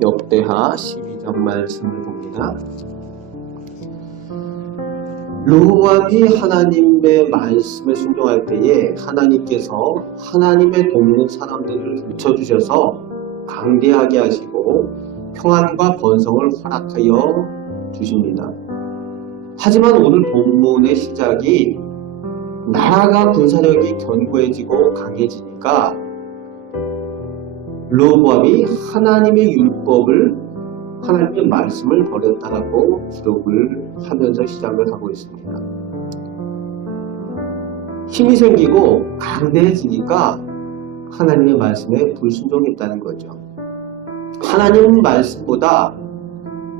역대하 12장 말씀을 봅니다. 르호보암이 하나님의 말씀에 순종할 때에 하나님께서 하나님의 돕는 사람들을 붙여주셔서 강대하게 하시고 평안과 번성을 허락하여 주십니다. 하지만 오늘 본문의 시작이 나라가 군사력이 견고해지고 강해지니까 르호보암이 하나님의 율법을, 하나님의 말씀을 버렸다라고 기록을 하면서 시작을 하고 있습니다. 힘이 생기고 강대해지니까 하나님의 말씀에 불순종했다는 거죠. 하나님 말씀보다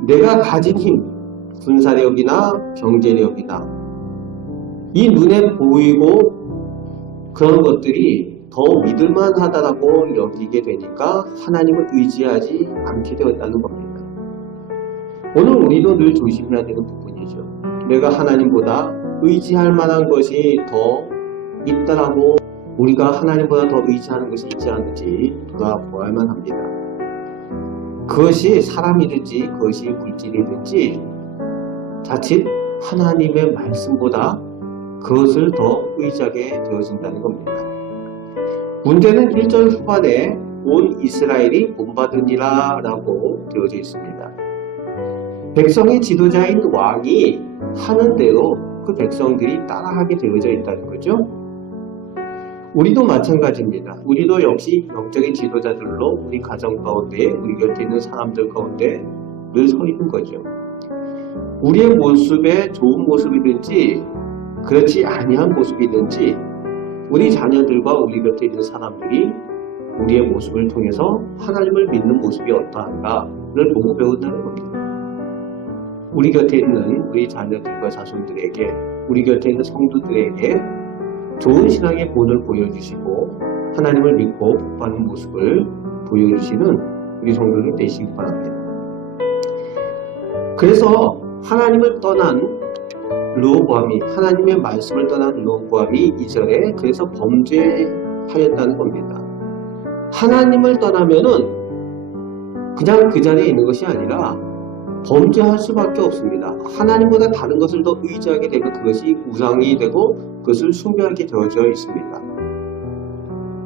내가 가진 힘, 군사력이나 경제력이나 이 눈에 보이고 그런 것들이 더 믿을만하다라고 여기게 되니까 하나님을 의지하지 않게 되었다는 겁니다. 오늘 우리도 늘 조심해야 되는 부분이죠. 내가 하나님보다 의지할 만한 것이 더 있다라고, 우리가 하나님보다 더 의지하는 것이 있지 않은지 돌아보아야만 합니다. 그것이 사람이든지 그것이 물질이든지 자칫 하나님의 말씀보다 그것을 더 의지하게 되어진다는 겁니다. 문제는 1절 후반에 온 이스라엘이 본받으니라 라고 되어져 있습니다. 백성의 지도자인 왕이 하는 대로 그 백성들이 따라하게 되어져 있다는 거죠. 우리도 마찬가지입니다. 우리도 역시 영적인 지도자들로 우리 가정 가운데, 우리 곁에 있는 사람들 가운데 늘 서 있는 거죠. 우리의 모습에 좋은 모습이든지 그렇지 아니한 모습이든지 우리 자녀들과 우리 곁에 있는 사람들이 우리의 모습을 통해서 하나님을 믿는 모습이 어떠한가를 보고 배운다는 겁니다. 우리 곁에 있는 우리 자녀들과 자손들에게, 우리 곁에 있는 성도들에게 좋은 신앙의 본을 보여주시고 하나님을 믿고 복받는 모습을 보여주시는 우리 성도들 되시기 바랍니다. 그래서 하나님을 떠난 르호보암이, 하나님의 말씀을 떠난 르호보암이 2절에 그래서 범죄하였다는 겁니다. 하나님을 떠나면은 그냥 그 자리에 있는 것이 아니라 범죄할 수밖에 없습니다. 하나님보다 다른 것을 더 의지하게 되고 그것이 우상이 되고 그것을 숭배하게 되어져 있습니다.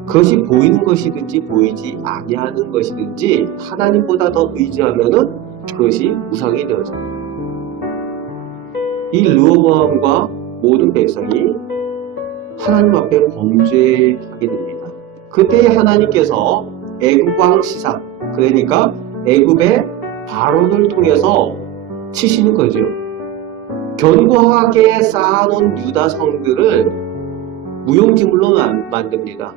그것이 보이는 것이든지 보이지 아니하는 것이든지 하나님보다 더 의지하면은 그것이 우상이 되어집니다. 이 르호보암과 모든 백성이 하나님 앞에 범죄하게 됩니다. 그때 하나님께서 애국왕 시상, 그러니까 애국의 바론을 통해서 치시는 거죠. 견고하게 쌓아놓은 유다 성들을 무용지물로 만듭니다.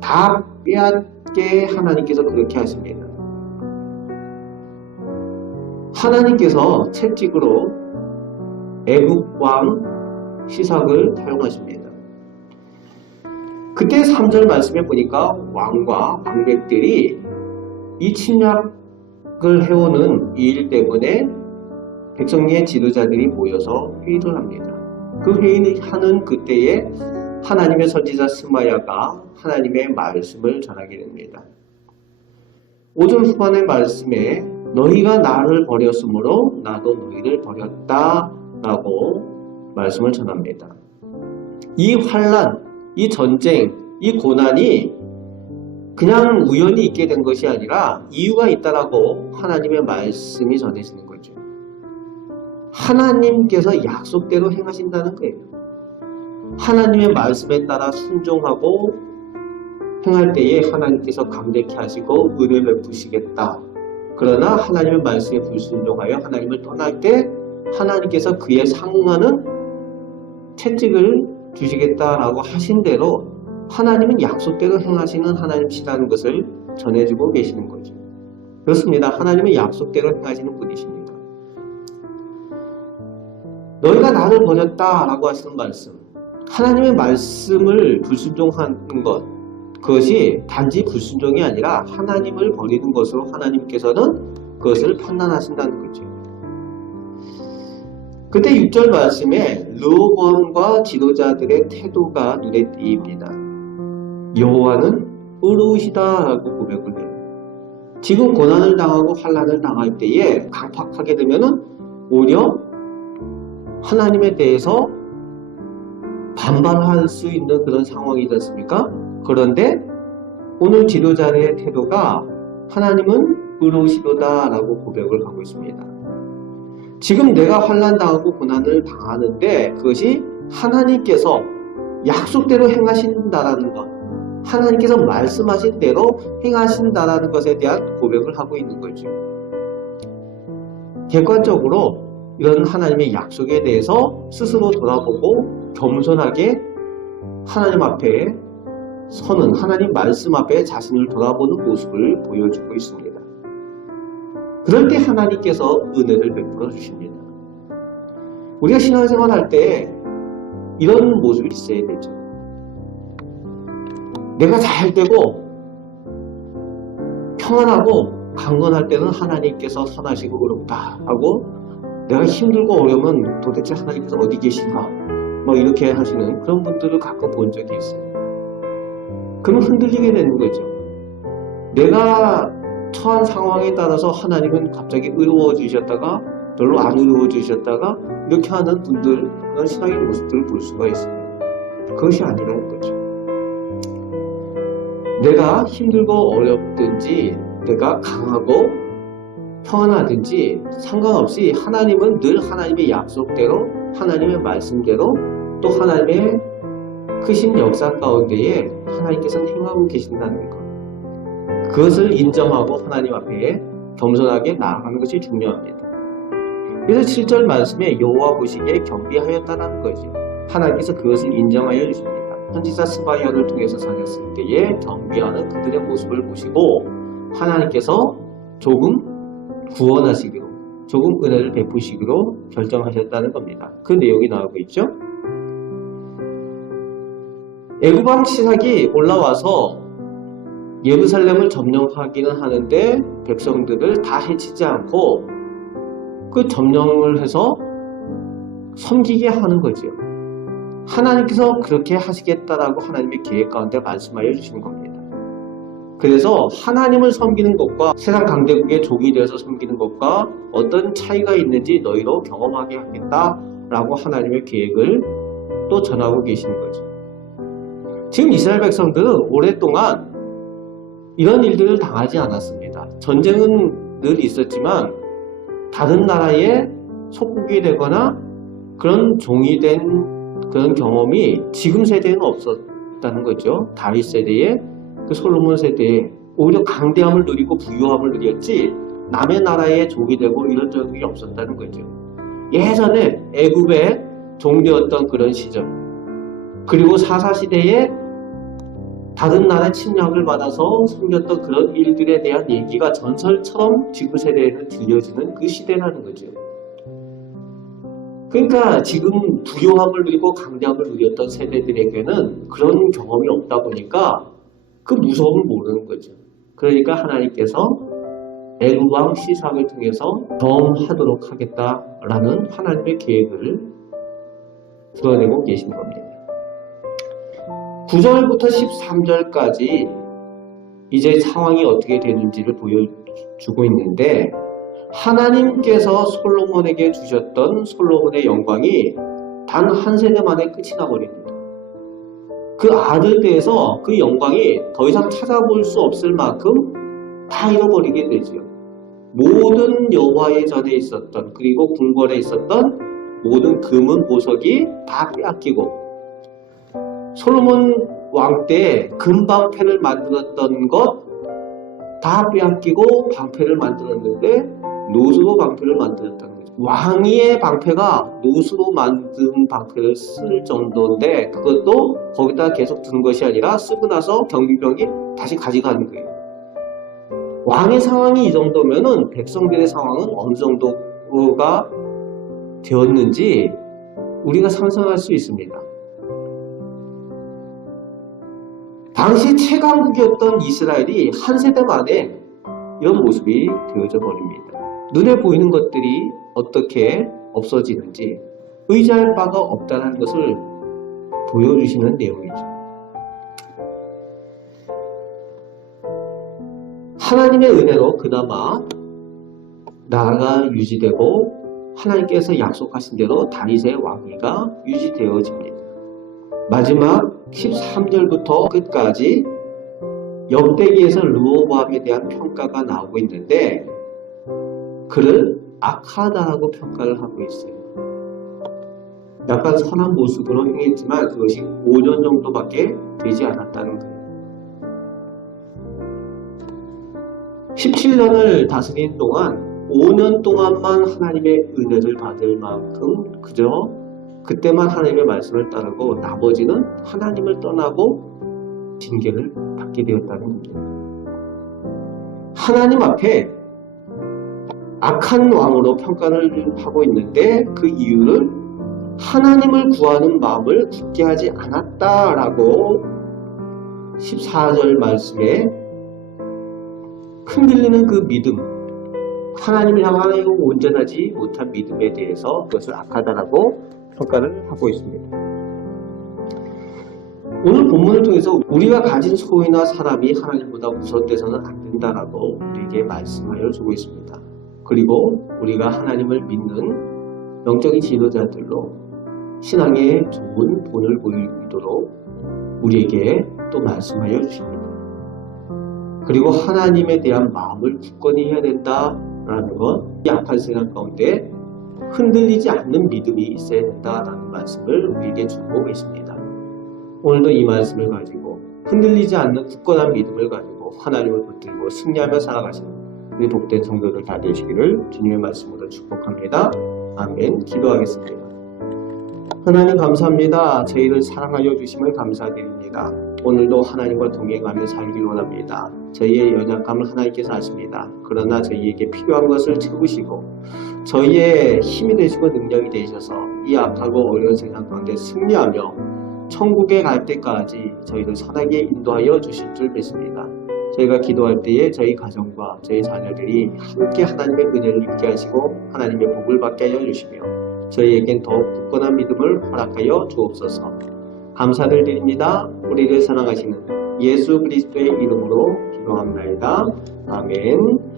다 빼앗게 하나님께서 그렇게 하십니다. 하나님께서 채찍으로 애국왕 시삭을 사용하십니다. 그때 3절 말씀에 보니까 왕과 왕백들이 이 침략을 해오는 이 일 때문에 백성의 지도자들이 모여서 회의를 합니다. 그 회의를 하는 그때에 하나님의 선지자 스마야가 하나님의 말씀을 전하게 됩니다. 5절 후반의 말씀에 너희가 나를 버렸으므로 나도 너희를 버렸다 라고 말씀을 전합니다. 이 환난, 이 전쟁, 이 고난이 그냥 우연히 있게 된 것이 아니라 이유가 있다라고 하나님의 말씀이 전해지는 거죠. 하나님께서 약속대로 행하신다는 거예요. 하나님의 말씀에 따라 순종하고 행할 때에 하나님께서 강력히 하시고 은혜 베푸시겠다. 그러나 하나님의 말씀에 불순종하여 하나님을 떠날 때 하나님께서 그에 상응하는 채찍을 주시겠다라고 하신 대로 하나님은 약속대로 행하시는 하나님이시라는 것을 전해주고 계시는 거죠. 그렇습니다. 하나님은 약속대로 행하시는 분이십니다. 너희가 나를 버렸다라고 하시는 말씀, 하나님의 말씀을 불순종하는 것, 그것이 단지 불순종이 아니라 하나님을 버리는 것으로 하나님께서는 그것을 판단하신다는 거죠. 그때 6절 말씀에 르호보암과 지도자들의 태도가 눈에 띄입니다. 여호와는 의로우시다라고 고백을 해요. 지금 고난을 당하고 환난을 당할 때에 강팍하게 되면은 오히려 하나님에 대해서 반발할 수 있는 그런 상황이지 않습니까? 그런데 오늘 지도자의 태도가 하나님은 의로우시도다 라고 고백을 하고 있습니다. 지금 내가 환난당하고 고난을 당하는데 그것이 하나님께서 약속대로 행하신다라는 것, 하나님께서 말씀하신 대로 행하신다라는 것에 대한 고백을 하고 있는 거죠. 객관적으로 이런 하나님의 약속에 대해서 스스로 돌아보고 겸손하게 하나님 앞에 서는, 하나님 말씀 앞에 자신을 돌아보는 모습을 보여주고 있습니다. 그럴 때 하나님께서 은혜를 베풀어 주십니다. 우리가 신앙생활 할 때 이런 모습이 있어야 되죠. 내가 잘 되고 평안하고 강건할 때는 하나님께서 선하시고 의롭다 하고, 내가 힘들고 어려우면 도대체 하나님께서 어디 계신가 뭐 이렇게 하시는 그런 분들을 가끔 본 적이 있어요. 그러면 흔들리게 되는 거죠. 내가 처한 상황에 따라서 하나님은 갑자기 의로워지셨다가 별로 안 의로워지셨다가 이렇게 하는 분들, 그런 신앙의 모습들을 볼 수가 있습니다. 그것이 아니라는 거죠. 내가 힘들고 어렵든지 내가 강하고 평안하든지 상관없이 하나님은 늘 하나님의 약속대로, 하나님의 말씀대로, 또 하나님의 크신 역사 가운데에 하나님께서는 행하고 계신다는 것, 그것을 인정하고 하나님 앞에 겸손하게 나아가는 것이 중요합니다. 그래서 7절 말씀에 여호와 보시기에 겸비하였다는 거죠. 하나님께서 그것을 인정하여 주십니다. 선지자 스바야를 통해서 사셨을 때에 겸비하는 그들의 모습을 보시고 하나님께서 조금 구원하시기로, 조금 은혜를 베푸시기로 결정하셨다는 겁니다. 그 내용이 나오고 있죠. 애굽 왕 시삭이 올라와서 예루살렘을 점령하기는 하는데 백성들을 다 해치지 않고 그 점령을 해서 섬기게 하는 거죠. 하나님께서 그렇게 하시겠다라고 하나님의 계획 가운데 말씀하여 주시는 겁니다. 그래서 하나님을 섬기는 것과 세상 강대국의 종이 되어서 섬기는 것과 어떤 차이가 있는지 너희로 경험하게 하겠다라고 하나님의 계획을 또 전하고 계시는 거죠. 지금 이스라엘 백성들은 오랫동안 이런 일들을 당하지 않았습니다. 전쟁은 늘 있었지만 다른 나라의 속국이 되거나 그런 종이 된 그런 경험이 지금 세대에는 없었다는 거죠. 다윗 세대에, 그 솔로몬 세대에 오히려 강대함을 누리고 부유함을 누렸지 남의 나라의 종이 되고 이런 적이 없었다는 거죠. 예전에 애굽의 종되었던 그런 시절, 그리고 사사시대에 다른 나라의 침략을 받아서 섬겼던 그런 일들에 대한 얘기가 전설처럼 지금 세대에는 들려지는 그 시대라는 거죠. 그러니까 지금 부유함을 누리고 강대함을 누렸던 세대들에게는 그런 경험이 없다 보니까 그 무서움을 모르는 거죠. 그러니까 하나님께서 애굽 왕 시삭을 통해서 경험하도록 하겠다라는 하나님의 계획을 드러내고 계신 겁니다. 9절부터 13절까지 이제 상황이 어떻게 되는지를 보여주고 있는데, 하나님께서 솔로몬에게 주셨던 솔로몬의 영광이 단 한 세대 만에 끝이 나버립니다. 그 아들 때에서 그 영광이 더 이상 찾아볼 수 없을 만큼 다 잃어버리게 되죠. 모든 여호와의 전에 있었던, 그리고 궁궐에 있었던 모든 금은 보석이 다 빼앗기고, 솔로몬 왕 때 금방패를 만들었던 것 다 빼앗기고 방패를 만들었는데 노수로 방패를 만들었다는 거죠. 왕의 방패가 노수로 만든 방패를 쓸 정도인데 그것도 거기다 계속 두는 것이 아니라 쓰고 나서 경비병이 다시 가져가는 거예요. 왕의 상황이 이 정도면은 백성들의 상황은 어느 정도가 되었는지 우리가 상상할 수 있습니다. 당시 최강국이었던 이스라엘이 한 세대 만에 이런 모습이 되어져 버립니다. 눈에 보이는 것들이 어떻게 없어지는지 의지할 바가 없다는 것을 보여주시는 내용이죠. 하나님의 은혜로 그나마 나라가 유지되고 하나님께서 약속하신 대로 다윗의 왕위가 유지되어집니다. 마지막 13절부터 끝까지 역대기에서 르호보암에 대한 평가가 나오고 있는데 그를 악하다라고 평가를 하고 있어요. 약간 선한 모습으로 행했지만 그것이 5년 정도밖에 되지 않았다는 거예요. 17년을 다스린 동안 5년 동안만 하나님의 은혜를 받을 만큼 그저 그때만 하나님의 말씀을 따르고 나머지는 하나님을 떠나고 징계를 받게 되었다는 겁니다. 하나님 앞에 악한 왕으로 평가를 하고 있는데 그 이유를 하나님을 구하는 마음을 굳게 하지 않았다라고 14절 말씀에 흔들리는 그 믿음, 하나님을 향하여 온전하지 못한 믿음에 대해서 그것을 악하다라고 평가를 하고 있습니다. 오늘 본문을 통해서 우리가 가진 소유나 사람이 하나님보다 우선돼서는 안 된다라고 우리에게 말씀하여 주고 있습니다. 그리고 우리가 하나님을 믿는 영적인 지도자들로 신앙에 좋은 본을 보이도록 우리에게 또 말씀하여 주십니다. 그리고 하나님에 대한 마음을 굳건히 해야 된다라는 것, 이 악한 세상 가운데 흔들리지 않는 믿음이 있어야 된다라는 말씀을 우리에게 주고 계십니다. 오늘도 이 말씀을 가지고 흔들리지 않는 굳건한 믿음을 가지고 하나님을 붙들고 승리하며 살아가시는 우리 복된 성도들 다 되시기를 주님의 말씀으로 축복합니다. 아멘. 기도하겠습니다. 하나님 감사합니다. 저희를 사랑하여 주심을 감사드립니다. 오늘도 하나님과 동행하며 살기를 원합니다. 저희의 연약함을 하나님께서 아십니다. 그러나 저희에게 필요한 것을 채우시고 저희의 힘이 되시고 능력이 되셔서 이 악하고 어려운 세상 가운데 승리하며 천국에 갈 때까지 저희를 선하게 인도하여 주실 줄 믿습니다. 저희가 기도할 때에 저희 가정과 저희 자녀들이 함께 하나님의 은혜를 입게 하시고 하나님의 복을 받게 하여 주시며 저희에겐 더욱 굳건한 믿음을 허락하여 주옵소서. 감사를 드립니다. 우리를 사랑하시는 예수 그리스도의 이름으로 기도합니다. 아멘.